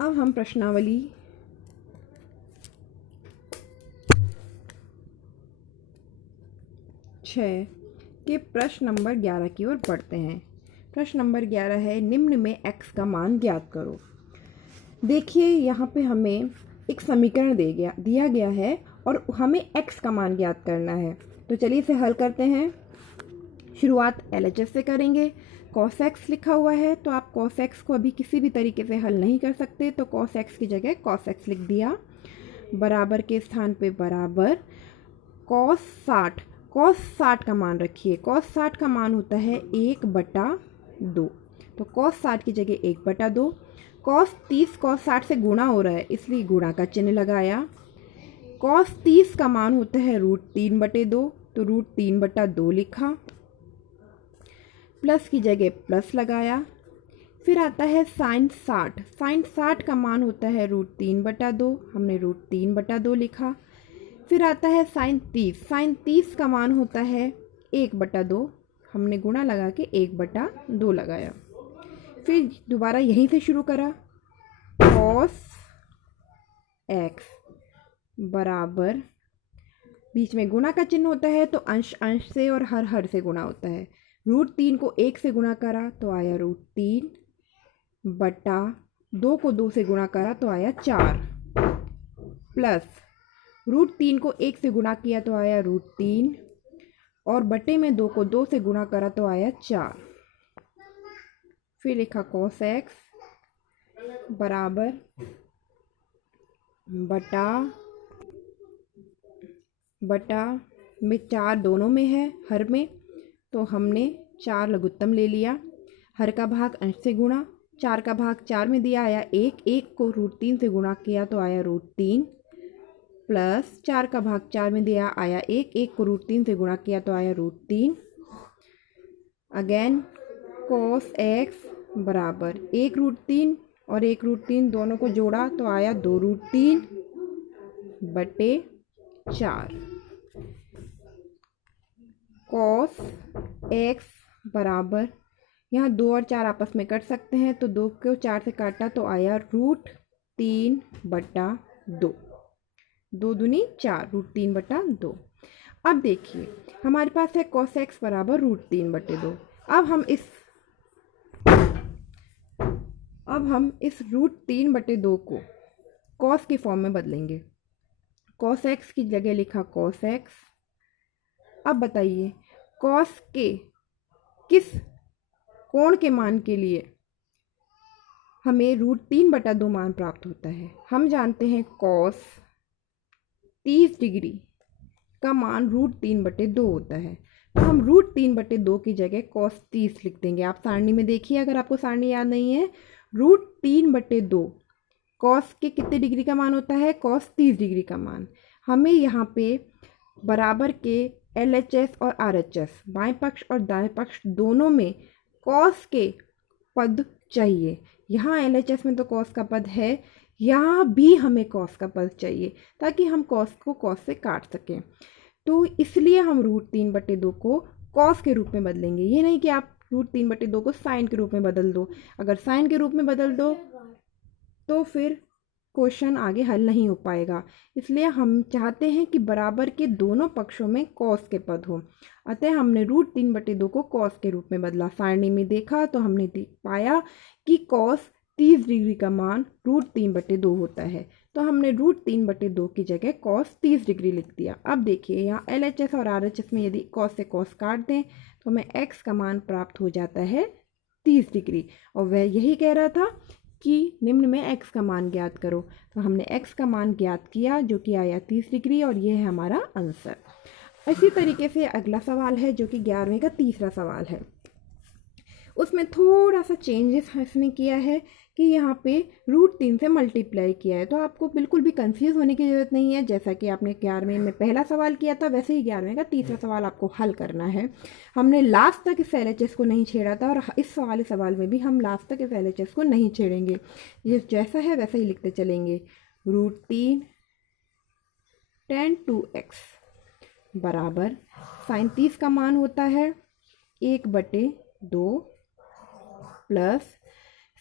अब हम प्रश्नावली छः के प्रश्न नंबर 11 की ओर बढ़ते हैं। प्रश्न नंबर 11 है, निम्न में x का मान ज्ञात करो। देखिए यहाँ पे हमें एक समीकरण दिया गया है और हमें x का मान ज्ञात करना है। तो चलिए इसे हल करते हैं। शुरुआत LHS से करेंगे। cos x लिखा हुआ है तो आप cos x को अभी किसी भी तरीके से हल नहीं कर सकते, तो cos x की जगह cos x लिख दिया। बराबर के स्थान पे बराबर cos 60 का मान रखिए। cos 60 का मान होता है 1/2, तो cos 60 की जगह 1/2। cos 30 cos 60 से गुणा हो रहा है इसलिए गुणा का चिन्ह लगाया। cos 30 का मान होता है √3/2, तो √3/2 लिखा। प्लस की जगह प्लस लगाया। फिर आता है sin 60 का मान होता है √3/2, हमने √3/2 लिखा। फिर आता है sin 30 का मान होता है 1/2, हमने गुणा लगा के 1/2 लगाया। फिर दोबारा यहीं से शुरू करा। cos x बराबर, बीच में गुणा का चिन्ह होता है तो अंश से और हर से गुणा होता है। √3 को 1 से गुणा करा तो आया √3 बटा 2 को 2 से गुणा करा तो आया 4, प्लस √3 को 1 से गुणा किया तो आया √3 और बटे में 2 को 2 से गुणा करा तो आया 4। फिर लिखा cos x बराबर बटा में 4 दोनों में है, हर में, तो हमने 4 लघुत्तम ले लिया। हर का भाग अंश से गुणा, 4 का भाग 4 में दिया आया 1 को √3 से गुणा किया तो आया √3, प्लस 4 का भाग 4 में दिया आया 1 को √3 से गुणा किया तो आया √3। अगेन cos x बराबर 1√3 और 1√3 दोनों को जोड़ा तो आया 2√3/4। cos x बराबर, यहाँ 2 और 4 आपस में कट सकते हैं तो 2 को 4 से काटा तो आया √3/2, 2 दूनी 4, √3/2। अब देखिए हमारे पास है cos x बराबर √3/2। अब हम इस √3/2 को cos के फॉर्म में बदलेंगे। cos x की जगह लिखा cos x। अब बताइए cos के किस कोण के मान के लिए हमें √3/2 मान प्राप्त होता है। हम जानते हैं cos 30 डिग्री का मान √3/2 होता है, तो हम √3/2 की जगह cos 30 लिख देंगे। आप सारणी में देखिए, अगर आपको सारणी याद नहीं है, √3/2 cos के कितने डिग्री का मान होता है, cos 30 डिग्री का मान। हमें यहाँ पे बराबर के LHS और RHS, बाएं पक्ष और दाएं पक्ष दोनों में cos के पद चाहिए। यहाँ LHS में तो cos का पद है, यहाँ भी हमें cos का पद चाहिए ताकि हम cos को cos से काट सकें। तो इसलिए हम √3/2 को cos के रूप में बदलेंगे। ये नहीं कि आप √3/2 को साइन के रूप में बदल दो। अगर साइन के रूप में बदल दो तो फिर क्वेश्चन आगे हल नहीं हो पाएगा। इसलिए हम चाहते हैं कि बराबर के दोनों पक्षों में cos के पद हो। अतः हमने √3/2 को cos के रूप में बदला। सारणी में देखा तो हमने देख पाया कि cos 30 डिग्री का मान √3/2 होता है, तो हमने √3/2 की जगह cos 30 डिग्री लिख दिया। अब देखिए यहाँ LHS और RHS में यदि cos से cos काट दें तो हमें x का मान प्राप्त हो जाता है 30 डिग्री। और वह यही कह रहा था कि निम्न में x का मान ज्ञात करो, तो हमने x का मान ज्ञात किया जो कि आया 30 डिग्री और यह है हमारा आंसर। इसी तरीके से अगला सवाल है जो कि 11वें का तीसरा सवाल है। उसमें थोड़ा सा चेंजेस इसने किया है कि यहाँ पे √3 से मल्टीप्लाई किया है, तो आपको बिल्कुल भी कंफ्यूज होने की ज़रूरत नहीं है। जैसा कि आपने 11वें में पहला सवाल किया था वैसे ही 11वें का तीसरा सवाल आपको हल करना है। हमने लास्ट तक इस LHS को नहीं छेड़ा था और इस सवाल में भी हम लास्ट तक इस LHS को नहीं छेड़ेंगे। ये जैसा है वैसा ही लिखते चलेंगे। √3 tan 2x बराबर sin 30 का मान होता है 1/2 प्लस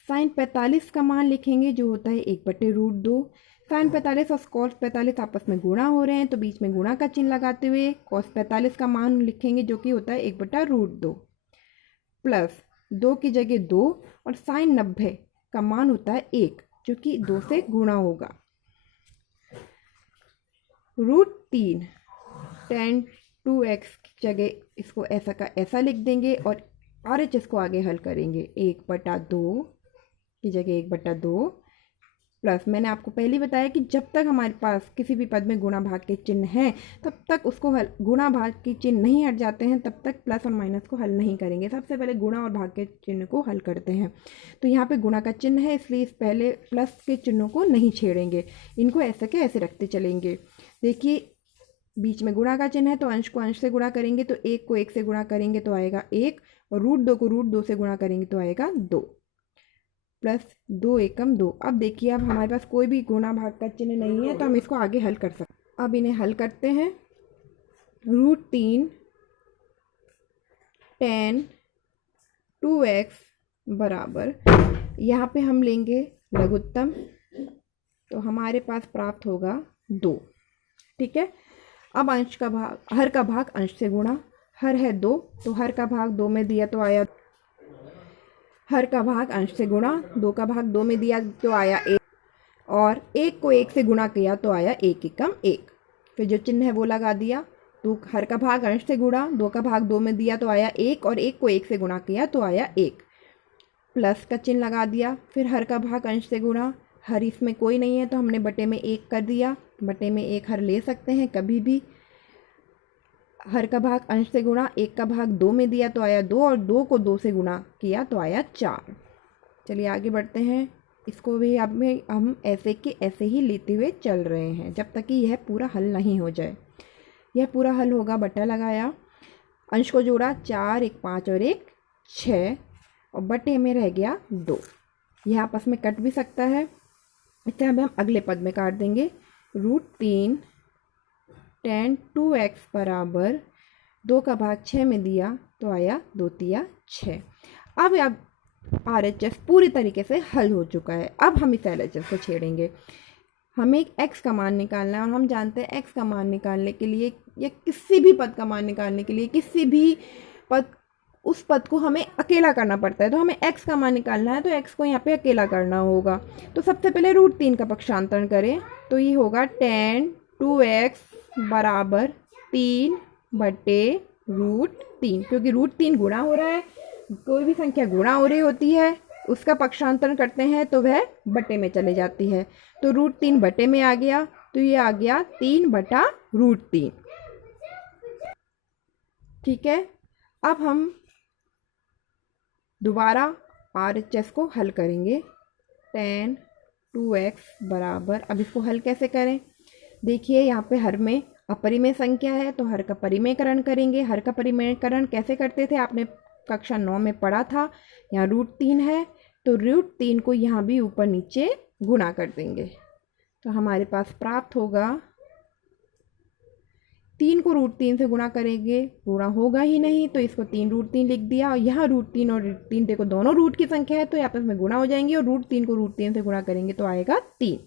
साइन 45 का मान लिखेंगे जो होता है 1/√2। साइन 45 और कॉस 45 आपस में गुणा हो रहे हैं तो बीच में गुणा का चिन्ह लगाते हुए कॉस 45 का मान लिखेंगे जो कि होता है 1/√2 प्लस 2 की जगह 2 और साइन 90 का मान होता है 1 जो कि 2 से गुणा होगा। √3 tan 2x की जगह इसको ऐसा का ऐसा लिख देंगे और RHS को आगे हल करेंगे 1/2 की जगह 1/2 प्लस मैंने आपको पहले ही बताया कि जब तक हमारे पास किसी भी पद में गुणा भाग के चिन्ह हैं तब तक उसको हल, गुणा भाग के चिन्ह नहीं हट जाते हैं तब तक प्लस और माइनस को हल नहीं करेंगे। सबसे पहले गुणा और भाग के चिन्ह को हल करते हैं। तो यहाँ पे गुणा का चिन्ह है इसलिए इस पहले प्लस के चिन्हों को नहीं छेड़ेंगे, इनको ऐसे के ऐसे रखते चलेंगे। देखिए बीच में गुणा का चिन्ह है तो अंश को अंश से गुणा करेंगे तो 1 को 1 से गुणा करेंगे तो आएगा 1 और √2 को √2 से गुणा करेंगे तो आएगा 2 प्लस 2 एकम 2। अब देखिए अब हमारे पास कोई भी गुणा भाग का चिन्ह नहीं है तो हम इसको आगे हल कर सकते हैं। अब इन्हें हल करते हैं। √3 tan 2x बराबर, यहाँ पे हम लेंगे लघुत्तम तो हमारे पास प्राप्त होगा 2। ठीक है, अब अंश का भाग हर का भाग अंश से गुणा, हर है 2 तो हर का भाग 2 में दिया तो आया, हर का भाग अंश से गुणा 2 का भाग 2 में दिया तो आया 1 और 1 को 1 से गुणा किया तो आया 1 एकम 1। फिर जो चिन्ह है वो लगा दिया तो हर का भाग अंश से गुणा 2 का भाग 2 में दिया तो आया 1 और 1 को 1 से गुणा किया तो आया 1 प्लस का चिन्ह लगा दिया। फिर हर का भाग अंश से गुणा, हर इसमें कोई नहीं है तो हमने बटे में 1 कर दिया, बटे में 1 हर ले सकते हैं कभी भी। हर का भाग अंश से गुणा 1 का भाग 2 में दिया तो आया 2 और 2 को 2 से गुणा किया तो आया 4। चलिए आगे बढ़ते हैं। इसको भी अब में हम ऐसे के ऐसे ही लेते हुए चल रहे हैं जब तक कि यह पूरा हल नहीं हो जाए। यह पूरा हल होगा, बटा लगाया, अंश को जोड़ा 4, 1 5 और 1 6 और बटे में रह गया 2। यह आपस में कट भी सकता है, इसे अब हम अगले पद में काट देंगे। √3 tan 2x बराबर 2 का भाग 6 में दिया तो आया 2 तिया 6। अब RHS पूरी तरीके से हल हो चुका है। अब हम इस LHS को छेड़ेंगे। हमें x का मान निकालना है और हम जानते हैं x का मान निकालने के लिए या किसी भी पद का मान निकालने के लिए किसी भी पद उस पद को हमें अकेला करना पड़ता है। तो हमें x का मान निकालना है तो x को यहाँ पे अकेला करना होगा। तो सबसे पहले √3 का पक्षांतरण करें तो ये होगा tan 2x बराबर 3/√3, क्योंकि √3 गुणा हो रहा है, कोई भी संख्या गुणा हो रही होती है उसका पक्षांतरण करते हैं तो वह बटे में चले जाती है। तो √3 बटे में आ गया तो ये आ गया 3/√3। ठीक है, अब हम दोबारा RHS को हल करेंगे। tan 2x बराबर, अब इसको हल कैसे करें? देखिए यहाँ पे हर में अपरिमेय संख्या है तो हर का परिमेयकरण करेंगे। हर का परिमेयकरण कैसे करते थे आपने कक्षा 9 में पढ़ा था। यहाँ √3 है तो √3 को यहाँ भी ऊपर नीचे गुणा कर देंगे तो हमारे पास प्राप्त होगा, 3 को √3 से गुणा करेंगे, गुणा होगा ही नहीं तो इसको 3√3 लिख दिया और यहाँ √3 और √3 देखो दोनों रूट की संख्या है तो ये आपस में गुणा हो जाएंगे और √3 को √3 से गुणा करेंगे तो आएगा 3।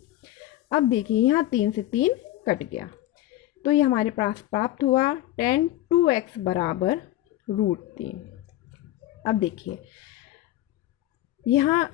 अब देखिए यहाँ 3 से 3 कट गया तो ये हमारे पास प्राप्त हुआ tan 2x बराबर √3। अब देखिए यहाँ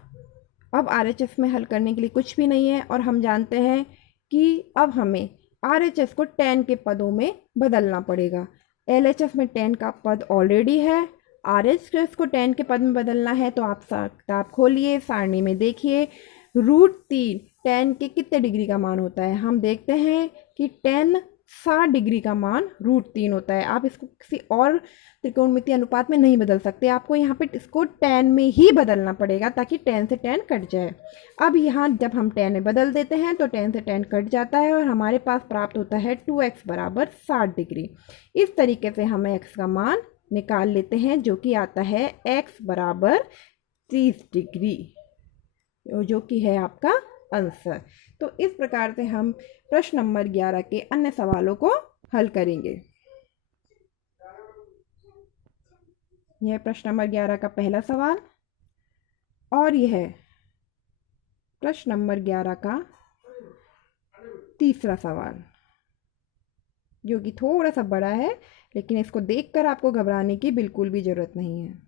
अब RHS में हल करने के लिए कुछ भी नहीं है और हम जानते हैं कि अब हमें RHS को tan के पदों में बदलना पड़ेगा। LHS में tan का पद ऑलरेडी है, RHS को tan के पद में बदलना है तो आप किताब खोलिए, सारणी में देखिए √3 tan के कितने डिग्री का मान होता है। हम देखते हैं कि tan 60 डिग्री का मान √3 होता है। आप इसको किसी और त्रिकोणमितीय अनुपात में नहीं बदल सकते, आपको यहाँ पे इसको tan में ही बदलना पड़ेगा ताकि tan से tan कट जाए। अब यहाँ जब हम tan में बदल देते हैं तो tan से tan कट जाता है और हमारे पास प्राप्त होता है 2x बराबर 60 डिग्री। इस तरीके से हम x का मान निकाल लेते हैं जो कि आता है x बराबर 30 डिग्री, जो कि है आपका आंसर। तो इस प्रकार से हम प्रश्न नंबर 11 के अन्य सवालों को हल करेंगे। यह प्रश्न नंबर 11 का पहला सवाल और यह प्रश्न नंबर 11 का तीसरा सवाल, जो कि थोड़ा सा बड़ा है, लेकिन इसको देखकर आपको घबराने की बिल्कुल भी ज़रूरत नहीं है।